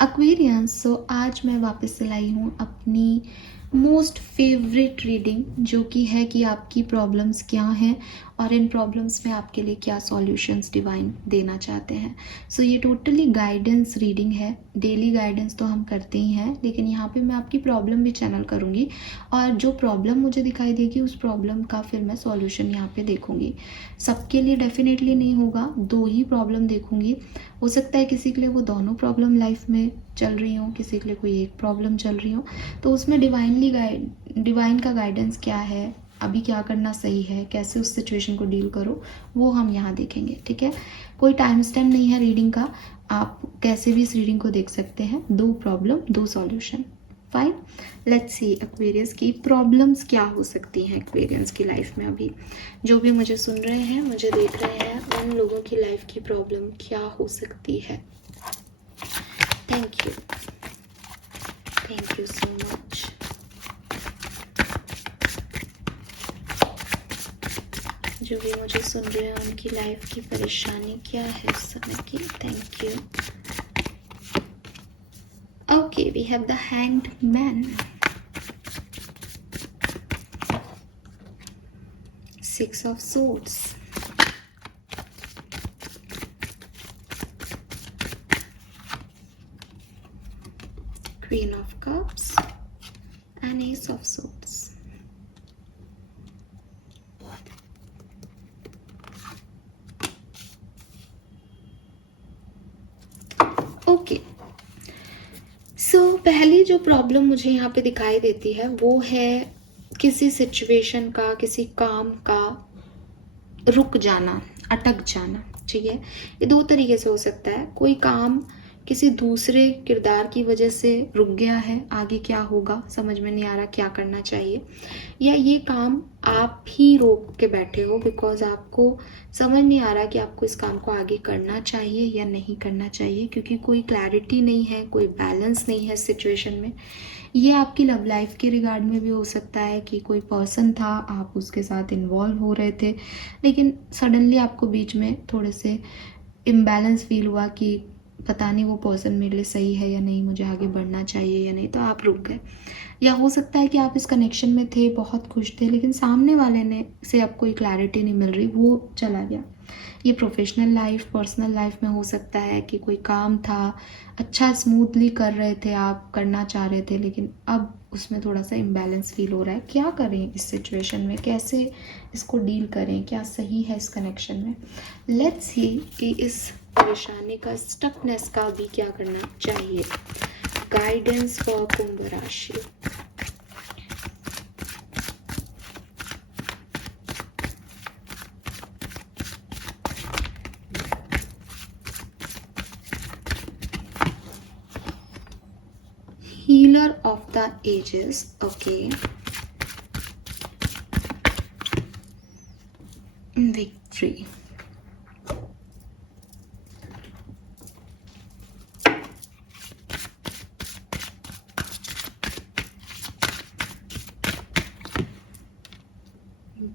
Aquarians. सो आज मैं वापस से लाई हूँ अपनी मोस्ट फेवरेट रीडिंग, जो कि है कि आपकी प्रॉब्लम्स क्या हैं और इन प्रॉब्लम्स में आपके लिए क्या सॉल्यूशंस डिवाइन देना चाहते हैं। सो ये टोटली गाइडेंस रीडिंग है। डेली गाइडेंस तो हम करते ही हैं, लेकिन यहाँ पे मैं आपकी प्रॉब्लम भी चैनल करूँगी और जो प्रॉब्लम मुझे दिखाई देगी उस प्रॉब्लम का फिर मैं सॉल्यूशन यहाँ पे देखूँगी। सबके लिए डेफिनेटली नहीं होगा, 2 ही प्रॉब्लम देखूँगी। हो सकता है किसी के लिए वो दोनों प्रॉब्लम लाइफ में चल रही हो, किसी के लिए कोई एक प्रॉब्लम चल रही हो, तो उसमें डिवाइन का गाइडेंस क्या है, अभी क्या करना सही है, कैसे उस सिचुएशन को डील करो, वो हम यहाँ देखेंगे। ठीक है, कोई टाइम स्टैम्प नहीं है रीडिंग का, आप कैसे भी इस रीडिंग को देख सकते हैं। 2 problem 2 solution. Fine, let's see Aquarius की प्रॉब्लम्स क्या हो सकती हैं एक्वेरियंस की लाइफ में। अभी जो भी मुझे सुन रहे हैं, मुझे देख रहे हैं, उन लोगों की लाइफ की प्रॉब्लम क्या हो सकती है। Thank you so much. जो भी मुझे सुन रहे हैं उनकी लाइफ की परेशानी क्या है इस समय की। Thank you. Okay, we have the hanged man, 6 of swords, Queen of Cups and Ace of Swords. Okay, so पहली जो प्रॉब्लम मुझे यहाँ पे दिखाई देती है वो है किसी सिचुएशन का, किसी काम का रुक जाना, अटक जाना। ठीक है, ये 2 तरीके से हो सकता है। कोई काम किसी दूसरे किरदार की वजह से रुक गया है, आगे क्या होगा समझ में नहीं आ रहा, क्या करना चाहिए, या ये काम आप ही रोक के बैठे हो बिकॉज आपको समझ नहीं आ रहा कि आपको इस काम को आगे करना चाहिए या नहीं करना चाहिए, क्योंकि कोई क्लैरिटी नहीं है, कोई बैलेंस नहीं है सिचुएशन में। ये आपकी लव लाइफ के रिगार्ड में भी हो सकता है कि कोई पर्सन था, आप उसके साथ इन्वॉल्व हो रहे थे, लेकिन सडनली आपको बीच में थोड़े से इम्बैलेंस फील हुआ कि पता नहीं वो पर्सन मेरे लिए सही है या नहीं, मुझे आगे बढ़ना चाहिए या नहीं, तो आप रुक गए। या हो सकता है कि आप इस कनेक्शन में थे, बहुत खुश थे, लेकिन सामने वाले ने से अब कोई क्लैरिटी नहीं मिल रही, वो चला गया। ये प्रोफेशनल लाइफ, पर्सनल लाइफ में हो सकता है कि कोई काम था, अच्छा स्मूथली कर रहे थे, आप करना चाह रहे थे, लेकिन अब उसमें थोड़ा सा इम्बैलेंस फील हो रहा है। क्या करें इस सिचुएशन में, कैसे इसको डील करें, क्या सही है इस कनेक्शन में। लेट्स सी कि इस परेशानी का, स्टकनेस का भी क्या करना चाहिए। गाइडेंस फॉर कुंभ राशि। Healer of the ages. Okay. Victory.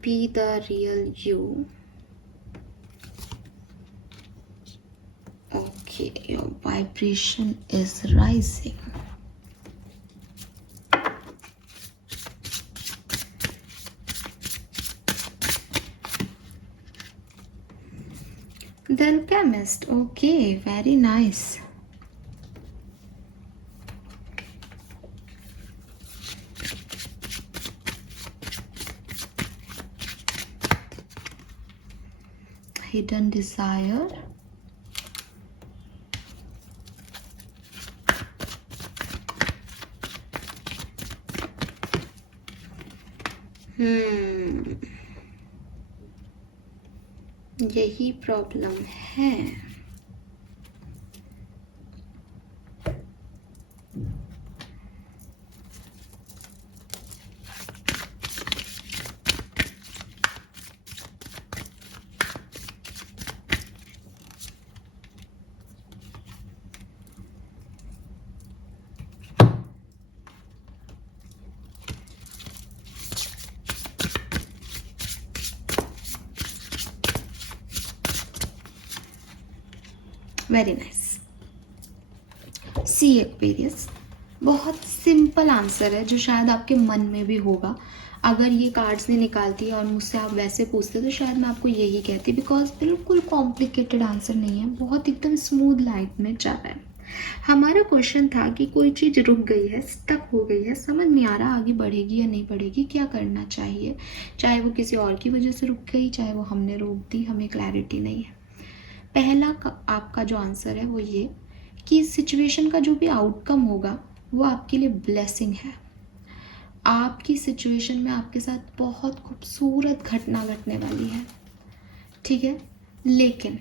Be the real you. Okay, your vibration is rising. The Alchemist. Okay, very nice. Hidden desire. यही प्रॉब्लम है। Very nice. सी एक्वेरियस, बहुत सिंपल आंसर है जो शायद आपके मन में भी होगा। अगर ये कार्ड्स नहीं निकालती और मुझसे आप वैसे पूछते तो शायद मैं आपको यही कहती, बिकॉज बिल्कुल कॉम्प्लिकेटेड आंसर नहीं है, बहुत एकदम स्मूथ लाइट में चल रहा है। हमारा क्वेश्चन था कि कोई चीज़ रुक गई है, स्टक हो गई है, समझ नहीं आ रहा आगे बढ़ेगी या नहीं बढ़ेगी, क्या करना चाहिए। चाहे वो किसी और की वजह से रुक गई, चाहे वो हमने रोक दी, हमें क्लैरिटी नहीं है। पहला आपका जो आंसर है वो ये कि इस सिचुएशन का जो भी आउटकम होगा वो आपके लिए ब्लेसिंग है। आपकी सिचुएशन में आपके साथ बहुत खूबसूरत घटना घटने वाली है, ठीक है। लेकिन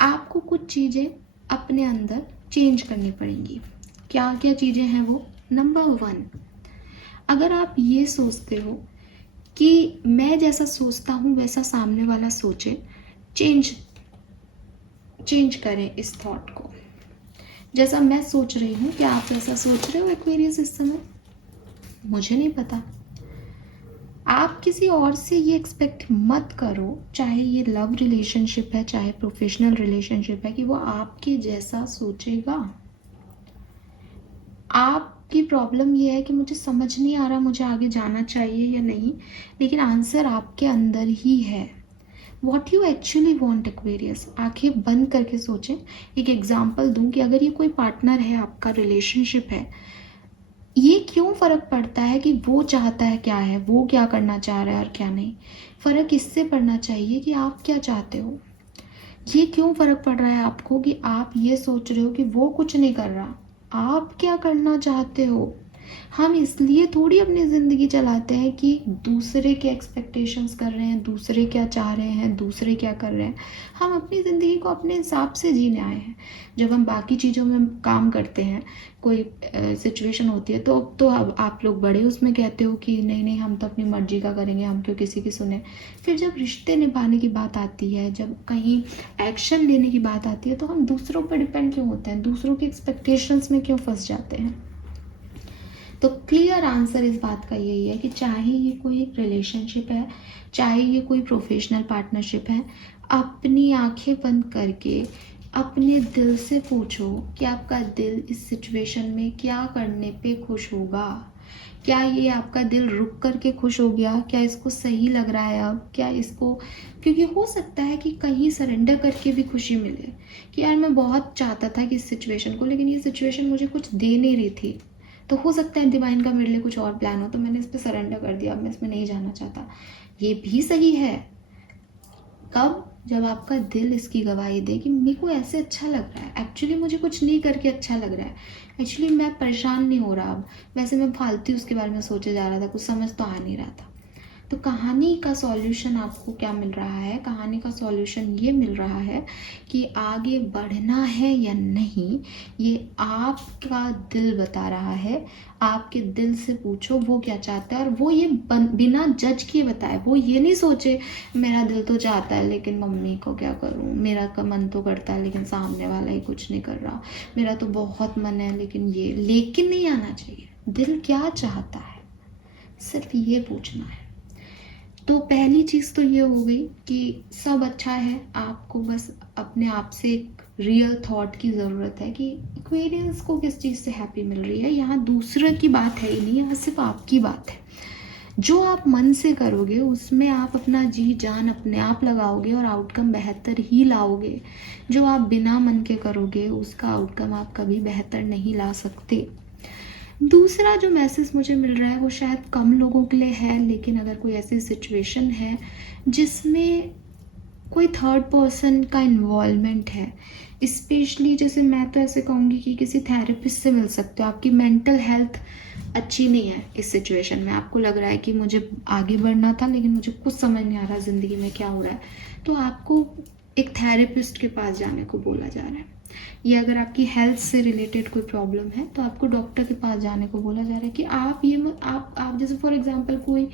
आपको कुछ चीज़ें अपने अंदर चेंज करनी पड़ेंगी। क्या क्या चीज़ें हैं वो? नंबर 1, अगर आप ये सोचते हो कि मैं जैसा सोचता हूँ वैसा सामने वाला सोचे, चेंज करें इस थॉट को। जैसा मैं सोच रही हूँ, क्या आप ऐसा सोच रहे हो एक्वेरियस इस समय? मुझे नहीं पता। आप किसी और से ये एक्सपेक्ट मत करो, चाहे ये लव रिलेशनशिप है चाहे प्रोफेशनल रिलेशनशिप है, कि वो आपके जैसा सोचेगा। आपकी प्रॉब्लम ये है कि मुझे समझ नहीं आ रहा मुझे आगे जाना चाहिए या नहीं, लेकिन आंसर आपके अंदर ही है। What you actually want Aquarius, आंखें बंद करके सोचें। एक एग्जाम्पल दूं कि अगर ये कोई पार्टनर है, आपका रिलेशनशिप है, ये क्यों फ़र्क पड़ता है कि वो चाहता है क्या है, वो क्या करना चाह रहा है और क्या नहीं। फ़र्क इससे पड़ना चाहिए कि आप क्या चाहते हो। ये क्यों फ़र्क पड़ रहा है आपको कि आप ये सोच रहे हो कि वो कुछ नहीं कर रहा, आप क्या करना चाहते हो। हम इसलिए थोड़ी अपनी ज़िंदगी चलाते हैं कि दूसरे के एक्सपेक्टेशंस कर रहे हैं, दूसरे क्या चाह रहे हैं, दूसरे क्या कर रहे हैं। हम अपनी ज़िंदगी को अपने हिसाब से जीने आए हैं। जब हम बाकी चीज़ों में काम करते हैं, कोई सिचुएशन होती है, तो अब आप लोग बड़े उसमें कहते हो कि नहीं नहीं हम तो अपनी मर्जी का करेंगे, हम क्यों किसी की सुने। फिर जब रिश्ते निभाने की बात आती है, जब कहीं एक्शन लेने की बात आती है, तो हम दूसरों पर डिपेंड क्यों होते हैं, दूसरों के एक्सपेक्टेशंस में क्यों फंस जाते हैं। तो क्लियर आंसर इस बात का यही है कि चाहे ये कोई रिलेशनशिप है, चाहे ये कोई प्रोफेशनल पार्टनरशिप है, अपनी आंखें बंद करके अपने दिल से पूछो कि आपका दिल इस सिचुएशन में क्या करने पे खुश होगा। क्या ये आपका दिल रुक करके खुश हो गया, क्या इसको सही लग रहा है अब, क्या इसको, क्योंकि हो सकता है कि कहीं सरेंडर करके भी खुशी मिले कि यार मैं बहुत चाहता था कि इस सिचुएशन को, लेकिन ये सिचुएशन मुझे कुछ दे नहीं रही थी। तो हो सकता है डिवाइन का मेरे लिए कुछ और प्लान हो, तो मैंने इस पर सरेंडर कर दिया, अब मैं इसमें नहीं जाना चाहता। ये भी सही है। कब? जब आपका दिल इसकी गवाही दे कि मेरे को ऐसे अच्छा लग रहा है, एक्चुअली मुझे कुछ नहीं करके अच्छा लग रहा है, एक्चुअली मैं परेशान नहीं हो रहा अब, वैसे मैं फालतू उसके बारे में सोचे जा रहा था, कुछ समझ तो आ नहीं रहा था। तो कहानी का सॉल्यूशन आपको क्या मिल रहा है? कहानी का सॉल्यूशन ये मिल रहा है कि आगे बढ़ना है या नहीं, ये आपका दिल बता रहा है। आपके दिल से पूछो वो क्या चाहता है, और वो ये बिना जज किए बताए। वो ये नहीं सोचे मेरा दिल तो चाहता है लेकिन मम्मी को क्या करूँ, मेरा का मन तो करता है लेकिन सामने वाला ही कुछ नहीं कर रहा, मेरा तो बहुत मन है लेकिन ये, लेकिन नहीं आना चाहिए। दिल क्या चाहता है, सिर्फ ये पूछना है। तो पहली चीज़ तो ये हो गई कि सब अच्छा है, आपको बस अपने आप से एक रियल थॉट की ज़रूरत है कि एक्वेरियंस को किस चीज़ से हैप्पी मिल रही है। यहाँ दूसरे की बात है ही नहीं, यहाँ सिर्फ आपकी बात है। जो आप मन से करोगे उसमें आप अपना जी जान अपने आप लगाओगे और आउटकम बेहतर ही लाओगे। जो आप बिना मन के करोगे उसका आउटकम आप कभी बेहतर नहीं ला सकते। दूसरा जो मैसेज मुझे मिल रहा है वो शायद कम लोगों के लिए है, लेकिन अगर कोई ऐसी सिचुएशन है जिसमें कोई थर्ड पर्सन का इन्वॉल्वमेंट है, स्पेशली जैसे मैं तो ऐसे कहूँगी कि किसी थेरेपिस्ट से मिल सकते हो। आपकी मेंटल हेल्थ अच्छी नहीं है इस सिचुएशन में, आपको लग रहा है कि मुझे आगे बढ़ना था लेकिन मुझे कुछ समझ नहीं आ रहा ज़िंदगी में क्या हो रहा है, तो आपको एक थेरेपिस्ट के पास जाने को बोला जा रहा है। या अगर आपकी हेल्थ से रिलेटेड कोई प्रॉब्लम है तो आपको डॉक्टर के पास जाने को बोला जा रहा है कि आप ये मत, आप जैसे फॉर एग्जांपल कोई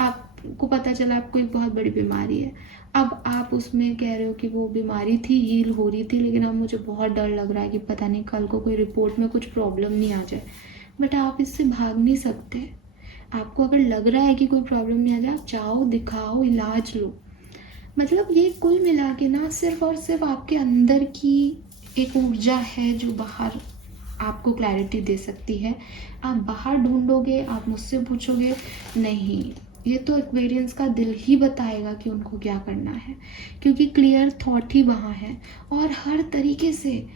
आपको पता चला आपको एक बहुत बड़ी बीमारी है, अब आप उसमें कह रहे हो कि वो बीमारी थी, हील हो रही थी, लेकिन अब मुझे बहुत डर लग रहा है कि पता नहीं कल को कोई रिपोर्ट में कुछ प्रॉब्लम नहीं आ जाए। बट आप इससे भाग नहीं सकते। आपको अगर लग रहा है कि कोई प्रॉब्लम नहीं आ जाए, आप जाओ, दिखाओ, इलाज लो। मतलब ये कुल मिला के ना सिर्फ और सिर्फ आपके अंदर की एक ऊर्जा है जो बाहर आपको क्लैरिटी दे सकती है। आप बाहर ढूंढोगे, आप मुझसे पूछोगे, नहीं, ये तो एक्वेरियंस का दिल ही बताएगा कि उनको क्या करना है, क्योंकि क्लियर थॉट ही वहाँ है। और हर तरीके से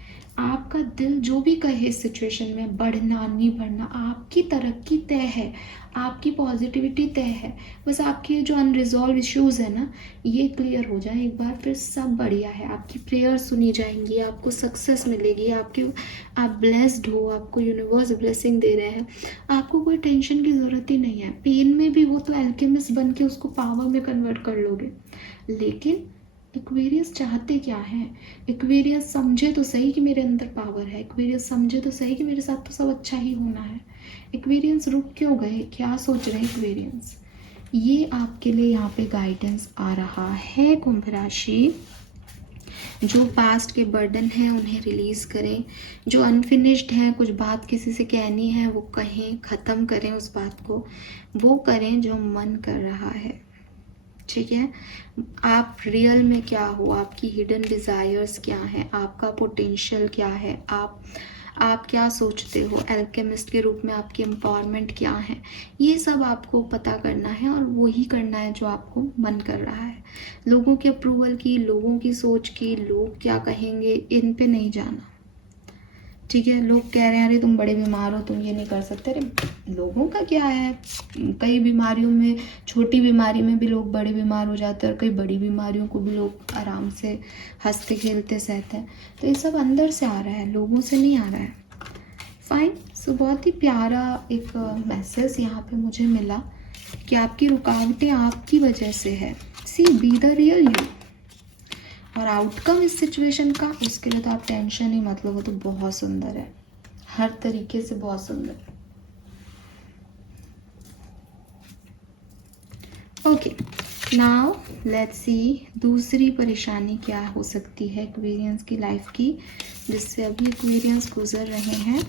आपका दिल जो भी कहे इस सिचुएशन में, बढ़ना नहीं बढ़ना, आपकी तरक्की तय है, आपकी पॉजिटिविटी तय है। बस आपके जो अनरिजॉल्व इश्यूज है ना, ये क्लियर हो जाए एक बार, फिर सब बढ़िया है। आपकी प्रेयर सुनी जाएंगी, आपको सक्सेस मिलेगी, आप ब्लेस्ड हो, आपको यूनिवर्स ब्लेसिंग दे रहे हैं। आपको कोई टेंशन की ज़रूरत ही नहीं है। पेन में भी वो तो एल्केमिस्ट बन के उसको पावर में कन्वर्ट कर लोगे। लेकिन एक्वेरियस चाहते क्या है? एक्वेरियस समझे तो सही कि मेरे अंदर पावर है, एक्वेरियस समझे तो सही कि मेरे साथ तो सब अच्छा ही होना है। एक्वेरियंस रुक क्यों गए? क्या सोच रहे हैं एक्वेरियंस? ये आपके लिए यहाँ पे गाइडेंस आ रहा है कुंभ राशि। जो पास्ट के बर्डन हैं उन्हें रिलीज़ करें, जो अनफिनिश्ड हैं, कुछ बात किसी से कहनी है वो कहें, ख़त्म करें उस बात को, वो करें जो मन कर रहा है। ठीक है, आप रियल में क्या हो, आपकी हिडन डिज़ायर्स क्या हैं, आपका पोटेंशियल क्या है, आप क्या सोचते हो, एल्केमिस्ट के रूप में आपकी एम्पावरमेंट क्या है, ये सब आपको पता करना है और वही करना है जो आपको मन कर रहा है। लोगों के अप्रूवल की, लोगों की सोच की, लोग क्या कहेंगे, इन पे नहीं जाना। ठीक है, लोग कह रहे हैं अरे तुम बड़े बीमार हो, तुम ये नहीं कर सकते, अरे लोगों का क्या है। कई बीमारियों में, छोटी बीमारी में भी लोग बड़े बीमार हो जाते हैं, और कई बड़ी बीमारियों को भी लोग आराम से हंसते खेलते सहते हैं। तो ये सब अंदर से आ रहा है, लोगों से नहीं आ रहा है। फाइन। सो बहुत ही प्यारा एक मैसेज यहाँ पे मुझे मिला कि आपकी रुकावटें आपकी वजह से है। सी, बी द रियल यू। और आउटकम इस सिचुएशन का, उसके लिए तो आप टेंशन ही मत लो, वो तो बहुत सुंदर है, हर तरीके से बहुत सुंदर। ओके, नाउ लेट्स सी दूसरी परेशानी क्या हो सकती है एक्वेरियंस की लाइफ की, जिससे अभी एक्वेरियंस गुजर रहे हैं।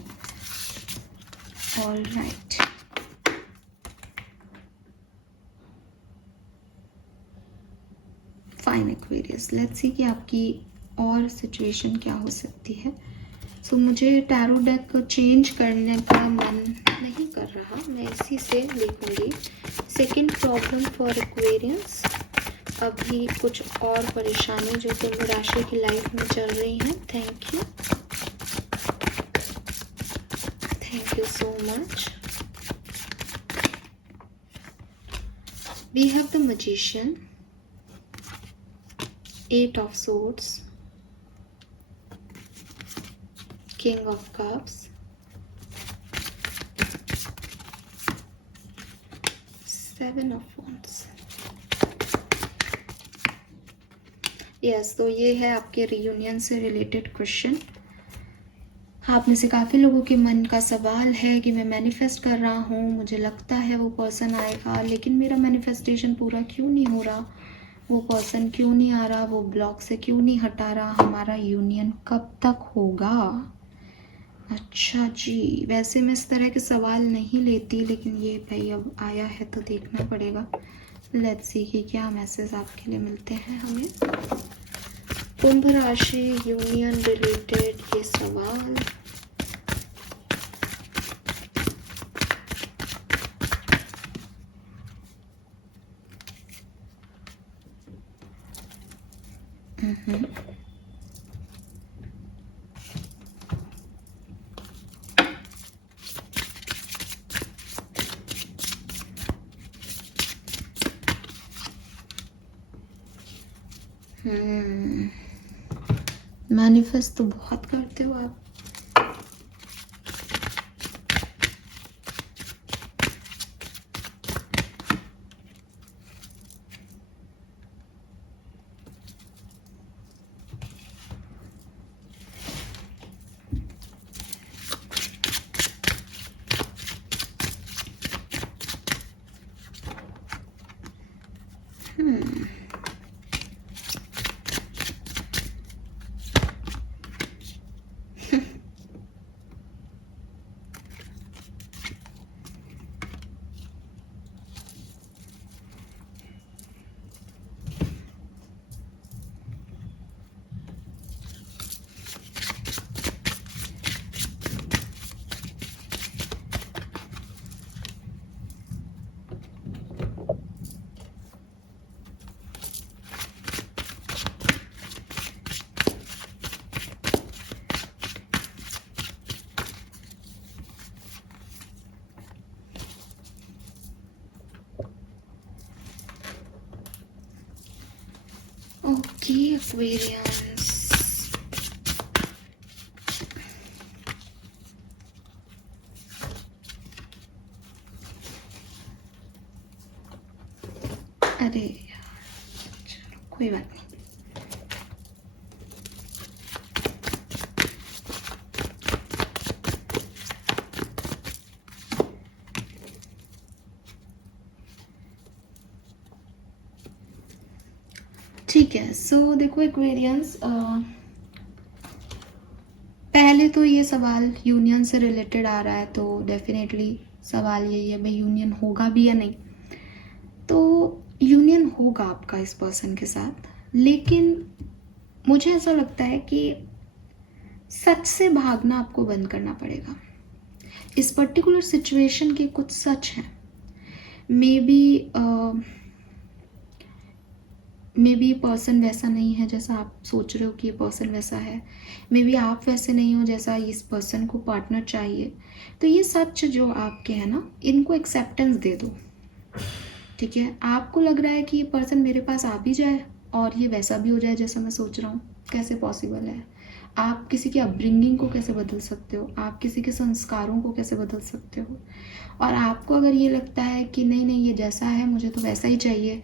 All right, fine Aquarius, let's see कि आपकी और सिचुएशन क्या हो सकती है। सो मुझे टैरो डेक चेंज करने का मन नहीं कर रहा, मैं इसी से लिखूंगी। सेकंड प्रॉब्लम फॉर एक्वेरियंस, अभी कुछ और परेशानी जो कुंभ राशि की लाइफ में चल रही हैं। Thank you so much. We have the magician, eight of swords, king of cups, seven of wands. Yes, तो ये है आपके रियूनियन से रिलेटेड क्वेश्चन। आप में से काफ़ी लोगों के मन का सवाल है कि मैं मैनिफेस्ट कर रहा हूँ, मुझे लगता है वो पर्सन आएगा, लेकिन मेरा मैनिफेस्टेशन पूरा क्यों नहीं हो रहा, वो पर्सन क्यों नहीं आ रहा, वो ब्लॉक से क्यों नहीं हटा रहा, हमारा यूनियन कब तक होगा। अच्छा जी, वैसे मैं इस तरह के सवाल नहीं लेती, लेकिन ये भाई अब आया है तो देखना पड़ेगा। लेट्स सी कि क्या मैसेज आपके लिए मिलते हैं हमें। कुंभ राशि यूनियन रिलेटेड ये सवाल। मैनिफेस्ट तो बहुत करते हो आप। ओके एक्वेरियंस, अरे यार चलो कोई बात नहीं। ठीक है, सो देखो एक्वेरियंस, पहले तो ये सवाल यूनियन से रिलेटेड आ रहा है, तो डेफिनेटली सवाल यही है भाई यूनियन होगा भी या नहीं। तो यूनियन होगा आपका इस पर्सन के साथ, लेकिन मुझे ऐसा लगता है कि सच से भागना आपको बंद करना पड़ेगा। इस पर्टिकुलर सिचुएशन के कुछ सच हैं, मे बी पर्सन वैसा नहीं है जैसा आप सोच रहे हो कि ये पर्सन वैसा है, मे बी आप वैसे नहीं हो जैसा इस पर्सन को पार्टनर चाहिए। तो ये सच जो आपके हैं ना, इनको एक्सेप्टेंस दे दो। ठीक है, आपको लग रहा है कि ये पर्सन मेरे पास आ भी जाए और ये वैसा भी हो जाए जैसा मैं सोच रहा हूँ, कैसे पॉसिबल है? आप किसी की अपब्रिंगिंग को कैसे बदल सकते हो? आप किसी के संस्कारों को कैसे बदल सकते हो? और आपको अगर ये लगता है कि नहीं नहीं ये जैसा है मुझे तो वैसा ही चाहिए,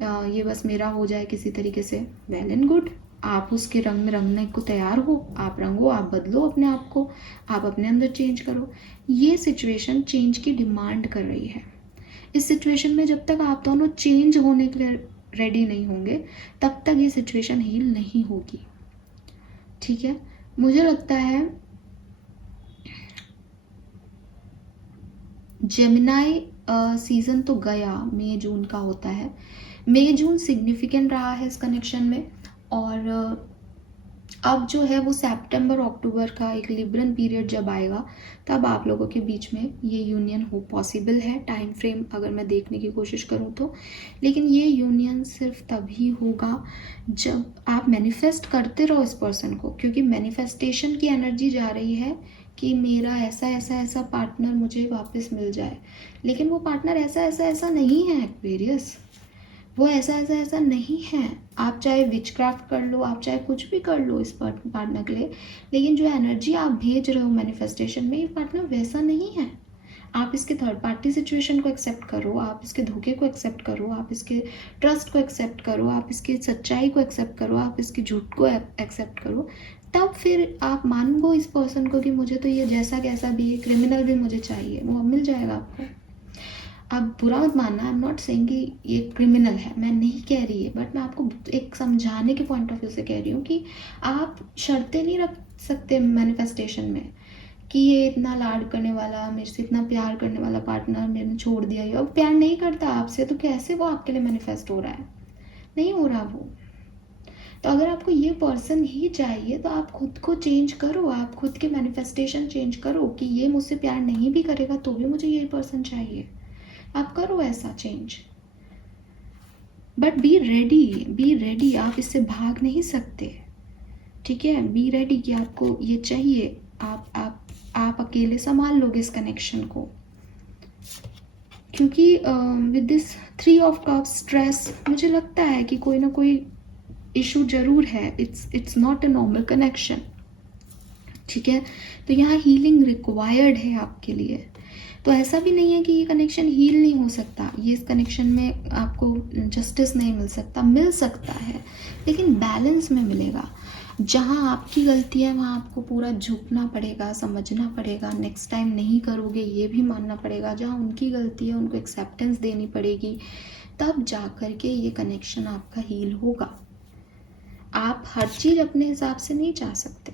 ये बस मेरा हो जाए किसी तरीके से, वेल एंड गुड। आप उसके रंग में रंगने को तैयार हो, आप रंगो, आप बदलो अपने आप को, आप अपने अंदर चेंज करो। ये सिचुएशन चेंज की डिमांड कर रही है। इस सिचुएशन में जब तक आप दोनों चेंज होने के लिए रेडी नहीं होंगे तब तक ये सिचुएशन हील नहीं होगी। ठीक है, मुझे लगता है जेमिनाई सीजन तो गया, मई जून का होता है। मई जून सिग्निफिकेंट रहा है इस कनेक्शन में, और अब जो है वो सितंबर अक्टूबर का एक लिब्रन पीरियड जब आएगा तब आप लोगों के बीच में ये यूनियन हो पॉसिबल है, टाइम फ्रेम अगर मैं देखने की कोशिश करूँ तो। लेकिन ये यूनियन सिर्फ तभी होगा जब आप मैनिफेस्ट करते रहो इस पर्सन को, क्योंकि मैनिफेस्टेशन की एनर्जी जा रही है कि मेरा ऐसा ऐसा ऐसा पार्टनर मुझे वापस मिल जाए। लेकिन वो पार्टनर ऐसा ऐसा ऐसा नहीं है एक्वेरियस, वो ऐसा ऐसा ऐसा नहीं है। आप चाहे विचक्राफ्ट कर लो, आप चाहे कुछ भी कर लो इस पार्टनर के लिए, लेकिन जो एनर्जी आप भेज रहे हो मैनिफेस्टेशन में, ये पार्टनर वैसा नहीं है। आप इसके थर्ड पार्टी सिचुएशन को एक्सेप्ट करो, आप इसके धोखे को एक्सेप्ट करो, आप इसके ट्रस्ट को एक्सेप्ट करो, आप इसकी सच्चाई को एक्सेप्ट करो, आप इसकी झूठ को एक्सेप्ट करो, तब फिर आप मानो इस पर्सन को कि मुझे तो ये जैसा कैसा भी क्रिमिनल भी मुझे चाहिए, वो मिल जाएगा आपको। आप बुरा मत मानना, आई एम नॉट सेइंग कि ये क्रिमिनल है, मैं नहीं कह रही है, बट मैं आपको एक समझाने के पॉइंट ऑफ व्यू से कह रही हूँ कि आप शर्तें नहीं रख सकते मैनिफेस्टेशन में कि ये इतना लाड करने वाला, मेरे से इतना प्यार करने वाला पार्टनर मैंने छोड़ दिया, ये अब प्यार नहीं करता आपसे, तो कैसे वो आपके लिए मैनिफेस्ट हो रहा है? नहीं हो रहा वो। तो अगर आपको ये पर्सन ही चाहिए तो आप खुद को चेंज करो, आप खुद के मैनिफेस्टेशन चेंज करो कि ये मुझसे प्यार नहीं भी करेगा तो भी मुझे ये पर्सन चाहिए। आप करो ऐसा चेंज, बट बी रेडी, आप इससे भाग नहीं सकते। ठीक है, बी रेडी कि आपको ये चाहिए, आप अकेले संभाल लोगे इस कनेक्शन को। क्योंकि with this 3 of cups stress, मुझे लगता है कि कोई ना कोई इशू जरूर है, it's not a normal connection. ठीक है, तो यहाँ हीलिंग रिक्वायर्ड है आपके लिए। तो ऐसा भी नहीं है कि ये कनेक्शन हील नहीं हो सकता, ये इस कनेक्शन में आपको जस्टिस नहीं मिल सकता, मिल सकता है, लेकिन बैलेंस में मिलेगा। जहाँ आपकी गलती है वहाँ आपको पूरा झुकना पड़ेगा, समझना पड़ेगा, नेक्स्ट टाइम नहीं करोगे ये भी मानना पड़ेगा। जहाँ उनकी गलती है उनको एक्सेप्टेंस देनी पड़ेगी, तब जा कर के ये कनेक्शन आपका हील होगा। आप हर चीज़ अपने हिसाब से नहीं चाह सकते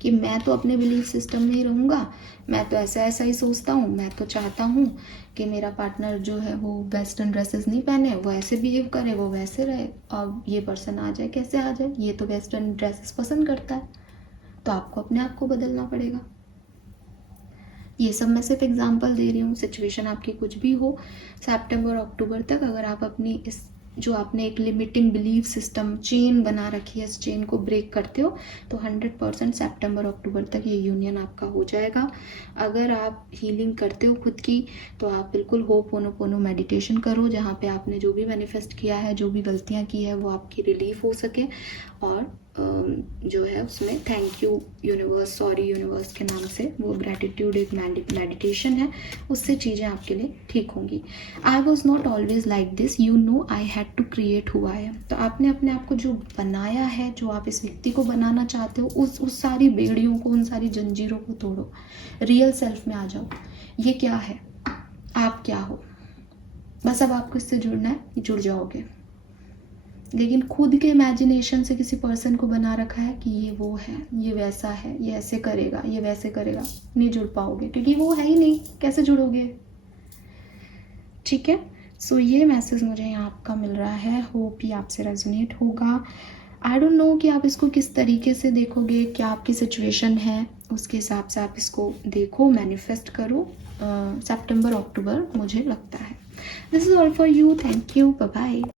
कि मैं तो अपने बिलीफ सिस्टम में ही रहूँगा, मैं तो ऐसा ऐसा ही सोचता हूँ, मैं तो चाहता हूँ कि मेरा पार्टनर जो है वो वेस्टर्न ड्रेसेस नहीं पहने, वो ऐसे बिहेव करे, वो वैसे रहे। अब ये पर्सन आ जाए, कैसे आ जाए? ये तो वेस्टर्न ड्रेसेस पसंद करता है, तो आपको अपने आप को बदलना पड़ेगा। ये सब मैं सिर्फ एग्जांपल दे रही हूँ। सिचुएशन आपकी कुछ भी हो, सितंबर अक्टूबर तक अगर आप अपनी इस जो आपने एक लिमिटिंग बिलीफ सिस्टम चेन बना रखी है, इस चेन को ब्रेक करते हो तो 100% सितंबर अक्टूबर तक ये यूनियन आपका हो जाएगा। अगर आप हीलिंग करते हो खुद की तो आप बिल्कुल होपोनोपोनो मेडिटेशन करो, जहाँ पे आपने जो भी मैनिफेस्ट किया है, जो भी गलतियाँ की है, वो आपकी रिलीफ हो सके। और जो है उसमें thank you universe, sorry universe के नाम से वो ग्रैटिट्यूड एक मेडिटेशन है, उससे चीज़ें आपके लिए ठीक होंगी। I was not always like this, you know I had to create who I am. तो आपने अपने आप को जो बनाया है, जो आप इस व्यक्ति को बनाना चाहते हो, उस सारी बेड़ियों को, उन सारी जंजीरों को तोड़ो, रियल सेल्फ में आ जाओ। ये क्या है, आप क्या हो, बस अब आपको इससे जुड़ना है, जुड़ जाओगे। लेकिन खुद के इमेजिनेशन से किसी पर्सन को बना रखा है कि ये वो है, ये वैसा है, ये ऐसे करेगा, ये वैसे करेगा, नहीं जुड़ पाओगे क्योंकि वो है ही नहीं, कैसे जुड़ोगे। ठीक है, सो ये मैसेज मुझे यहाँ आपका मिल रहा है, होप ये आपसे रेजोनेट होगा। आई डोंट नो कि आप इसको किस तरीके से देखोगे, क्या आपकी सिचुएशन है, उसके हिसाब से आप इसको देखो, मैनिफेस्ट करो। सितंबर अक्टूबर मुझे लगता है। This is all for you, thank you, bye bye.